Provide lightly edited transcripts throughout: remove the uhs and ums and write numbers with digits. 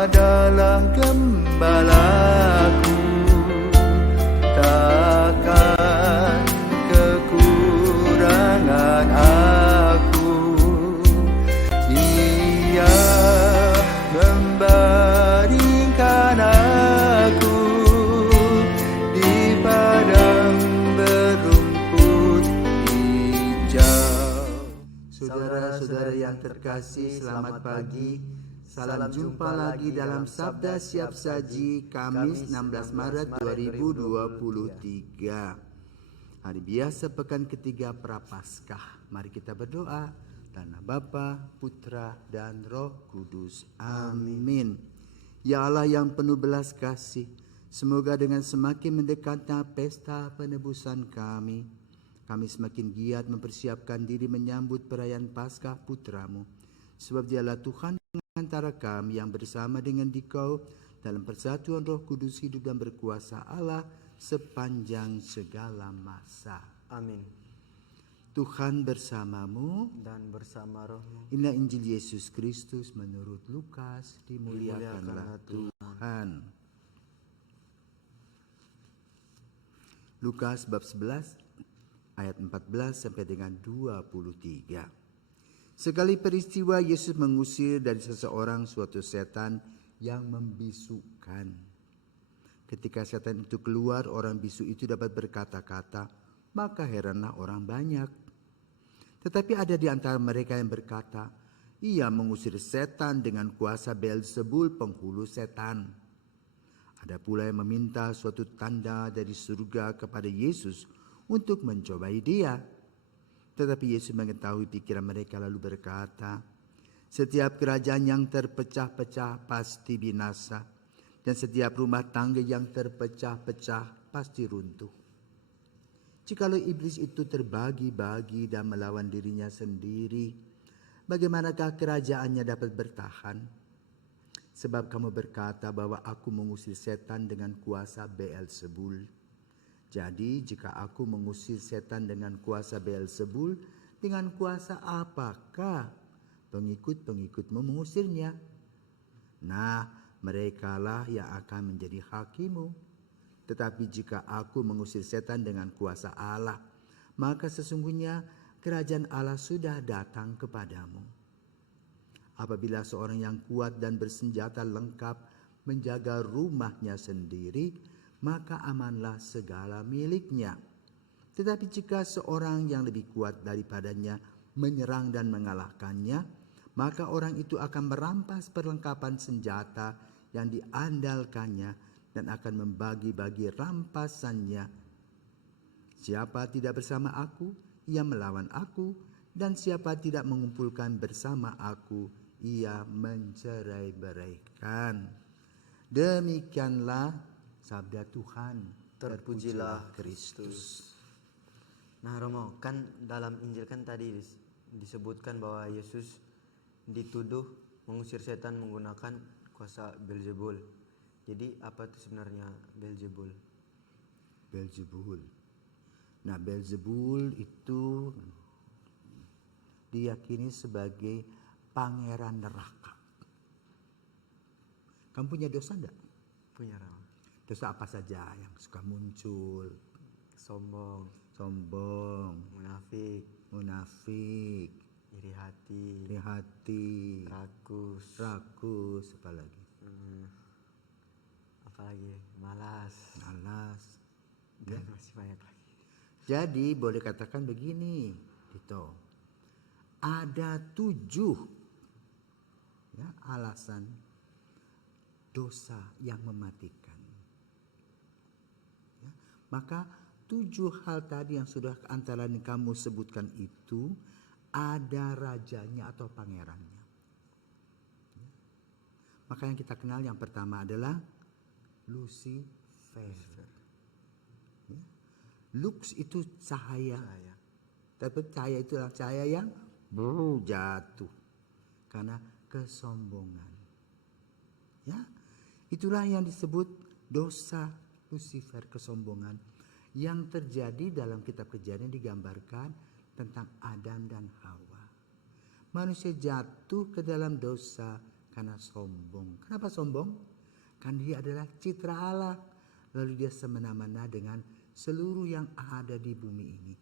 adalah gembalaku, takkan kekurangan aku. Ia membaringkan aku di padang berumput hijau. Saudara-saudara yang terkasih, selamat pagi. Salam jumpa lagi dalam Sabda Siap Saji Kamis 16 Maret 2023. Hari biasa pekan ketiga Prapaskah. Mari kita berdoa. Dalam nama Bapa, Putra, dan Roh Kudus. Amin. Ya Allah yang penuh belas kasih, semoga dengan semakin mendekatnya pesta penebusan kami semakin giat mempersiapkan diri menyambut perayaan Paskah Putramu. Sebab Dialah Tuhan antara kami yang bersama dengan Dikau dalam persatuan Roh Kudus hidup dan berkuasa Allah sepanjang segala masa. Amin. Tuhan bersamamu Dan bersama rohmu. Inilah Injil Yesus Kristus menurut Lukas. Dimuliakanlah Tuhan. Lukas bab 11 ayat 14 sampai dengan 23. Sekali peristiwa Yesus mengusir dari seseorang suatu setan yang membisukan. Ketika setan itu keluar, orang bisu itu dapat berkata-kata, maka heranlah orang banyak. Tetapi ada di antara mereka yang berkata, ia mengusir setan dengan kuasa Beelzebul, penghulu setan. Ada pula yang meminta suatu tanda dari surga kepada Yesus untuk mencobai dia. Tetapi Yesus mengetahui pikiran mereka lalu berkata, setiap kerajaan yang terpecah-pecah pasti binasa, dan setiap rumah tangga yang terpecah-pecah pasti runtuh. Jikalau iblis itu terbagi-bagi dan melawan dirinya sendiri, bagaimanakah kerajaannya dapat bertahan? Sebab kamu berkata bahwa aku mengusir setan dengan kuasa Beelzebul. Jadi jika aku mengusir setan dengan kuasa Beelzebul, dengan kuasa apakah pengikut-pengikutmu mengusirnya? Nah, merekalah yang akan menjadi hakimu. Tetapi jika aku mengusir setan dengan kuasa Allah, maka sesungguhnya kerajaan Allah sudah datang kepadamu. Apabila seorang yang kuat dan bersenjata lengkap menjaga rumahnya sendiri, maka amanlah segala miliknya. Tetapi jika seorang yang lebih kuat daripadanya menyerang dan mengalahkannya, maka orang itu akan merampas perlengkapan senjata yang diandalkannya dan akan membagi-bagi rampasannya. Siapa tidak bersama aku, ia melawan aku, dan siapa tidak mengumpulkan bersama aku, ia mencerai-beraikan. Demikianlah sabda Tuhan. Terpujilah Kristus. Nah Romo, kan dalam Injil kan tadi disebutkan bahwa Yesus dituduh mengusir setan menggunakan kuasa Beelzebul. Jadi apa itu sebenarnya Beelzebul? Beelzebul. Nah, Beelzebul itu diyakini sebagai pangeran neraka. Kamu punya dosa enggak? Punya, Romo. Dosa apa saja yang suka muncul? Sombong, munafik, iri hati, rakus, apalagi? Apalagi malas. Ya. Dan masih banyak lagi. Jadi boleh katakan begini, gitu. Ada 7 alasan dosa yang mematikan. Maka 7 hal tadi yang sudah antara kamu sebutkan itu ada rajanya atau pangerannya. Maka yang kita kenal yang pertama adalah Lucifer. Lux itu cahaya. Tapi cahaya itu adalah cahaya yang jatuh karena kesombongan. Ya, itulah yang disebut dosa Lucifer, kesombongan, yang terjadi dalam kitab Kejadian digambarkan tentang Adam dan Hawa. Manusia jatuh ke dalam dosa Karena sombong. Kenapa sombong? Karena dia adalah citra Allah. Lalu dia semena-mena dengan seluruh yang ada di bumi ini.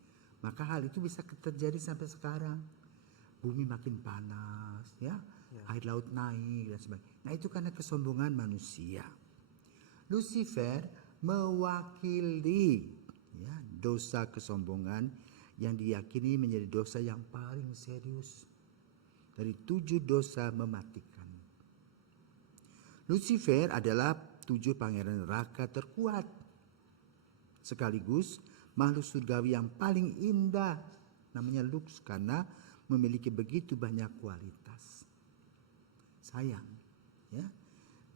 Maka hal itu bisa terjadi sampai sekarang. Bumi makin panas, ya, air laut naik dan sebagainya. Nah itu karena kesombongan manusia. Lucifer mewakili, ya, dosa kesombongan yang diyakini menjadi dosa yang paling serius dari 7 dosa mematikan. Lucifer adalah 7 pangeran neraka terkuat, sekaligus makhluk surgawi yang paling indah, namanya Lux, karena memiliki begitu banyak kualitas. Sayang, ya,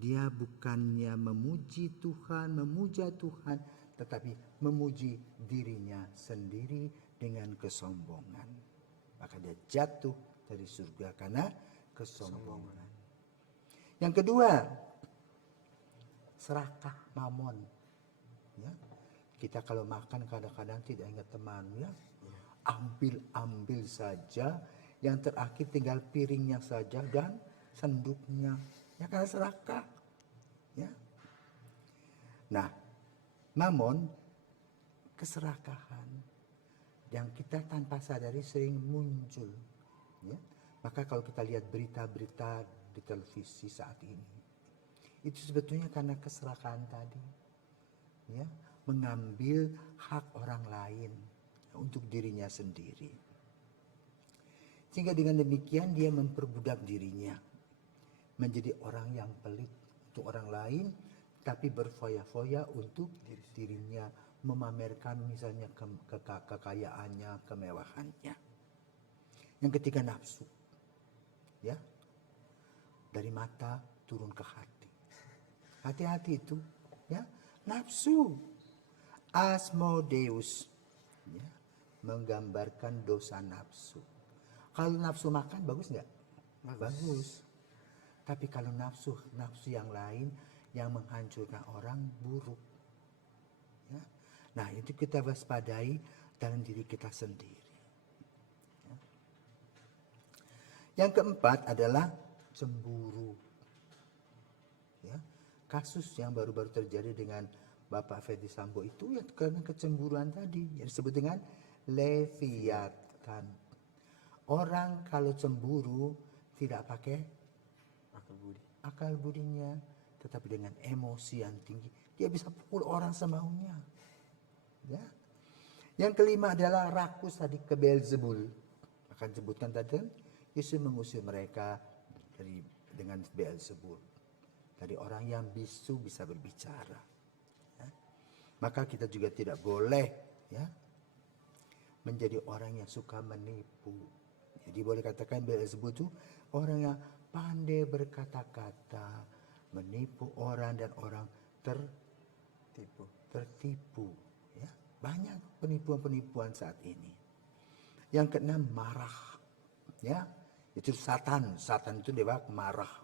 dia bukannya memuji Tuhan, memuja Tuhan, tetapi memuji dirinya sendiri dengan kesombongan. Maka dia jatuh dari surga karena kesombongan. Yang kedua, serakah mamon. Ya, kita kalau makan kadang-kadang tidak ingat teman, ya. Ambil saja, yang terakhir tinggal piringnya saja dan senduknya. Ya karena serakah. Ya. Nah, mamon, keserakahan yang kita tanpa sadari sering muncul. Ya. Maka kalau kita lihat berita-berita di televisi saat ini, itu sebetulnya karena keserakahan tadi, ya, mengambil hak orang lain untuk dirinya sendiri. Sehingga dengan demikian dia memperbudak dirinya menjadi orang yang pelit untuk orang lain, tapi berfoya-foya untuk dirinya, memamerkan misalnya kekayaannya, kemewahannya. Yang ketiga, nafsu, ya, dari mata turun ke hati. Hati-hati itu, ya, nafsu. Asmodeus, ya, menggambarkan dosa nafsu. Kalau nafsu makan bagus nggak? Bagus. Tapi kalau nafsu yang lain yang menghancurkan orang, buruk. Ya. Nah itu kita waspadai dalam diri kita sendiri. Ya. Yang keempat adalah cemburu. Ya. Kasus yang baru-baru terjadi dengan Bapak Ferdy Sambo itu ya karena kecemburuan tadi yang disebut dengan Leviathan. Orang kalau cemburu tidak pakai akal budinya, tetapi dengan emosi yang tinggi dia bisa pukul orang semaunya. Ya. Yang kelima adalah rakus tadi, ke Beelzebul. Akan sebutkan tadi Yesus mengusir mereka dengan Beelzebul, dari orang yang bisu bisa berbicara. Ya. Maka kita juga tidak boleh, ya, menjadi orang yang suka menipu. Jadi boleh katakan Beelzebul itu orang yang pandai berkata-kata, menipu orang dan orang tertipu. Ya. Banyak penipuan-penipuan saat ini. Yang keenam, marah. Ya, itu Satan. Satan itu dewa marah.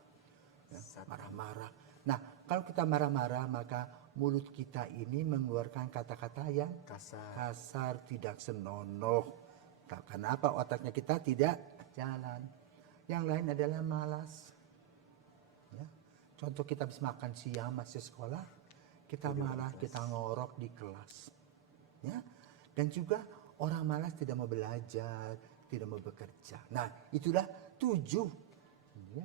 Ya, marah-marah. Nah, kalau kita marah-marah maka mulut kita ini mengeluarkan kata-kata yang kasar, tidak senonoh. Kenapa? Otaknya kita tidak jalan. Yang lain adalah malas. Ya. Contoh kita habis makan siang masih sekolah, kita malas, kita ngorok di kelas. Ya. Dan juga orang malas tidak mau belajar, tidak mau bekerja. Nah, itulah 7. Ya.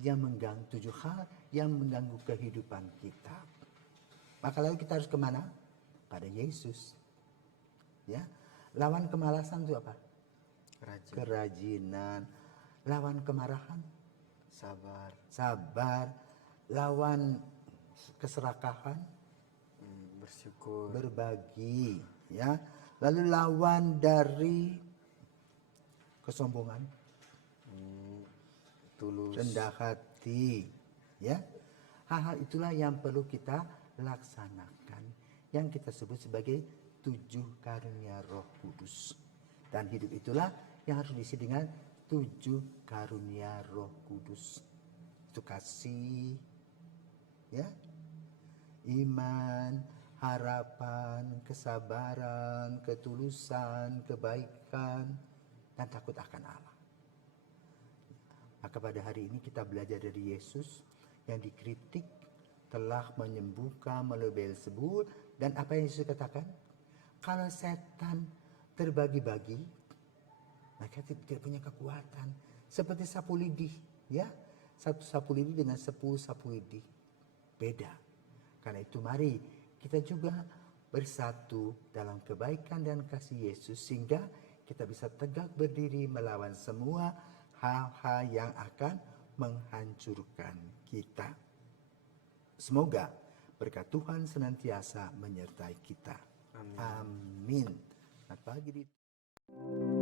Yang mengganggu 7 hal yang mengganggu kehidupan kita. Maka lalu kita harus kemana? Pada Yesus. Ya. Lawan kemalasan itu apa? Kerajinan. Lawan kemarahan? Sabar. Lawan keserakahan? Bersyukur. Berbagi. Ya. Lalu lawan dari kesombongan? Tulus. Rendah hati. Ya. Hal-hal itulah yang perlu kita laksanakan, yang kita sebut sebagai 7 karunia Roh Kudus. Dan hidup itulah yang harus diisi dengan 7 karunia Roh Kudus. Itu kasih, ya, iman, harapan, kesabaran, ketulusan, kebaikan, dan takut akan Allah. Maka pada hari ini kita belajar dari Yesus yang dikritik telah menyembuhkan melalui Beelzebul, dan apa yang Yesus katakan? Kalau setan terbagi-bagi, maka tidak punya kekuatan. Seperti sapu lidi, ya. Satu sapu lidi dengan 10 sapu lidi. Beda. Karena itu mari kita juga bersatu dalam kebaikan dan kasih Yesus sehingga kita bisa tegak berdiri melawan semua hal-hal yang akan menghancurkan kita. Semoga berkat Tuhan senantiasa menyertai kita. Amin. Selamat pagi.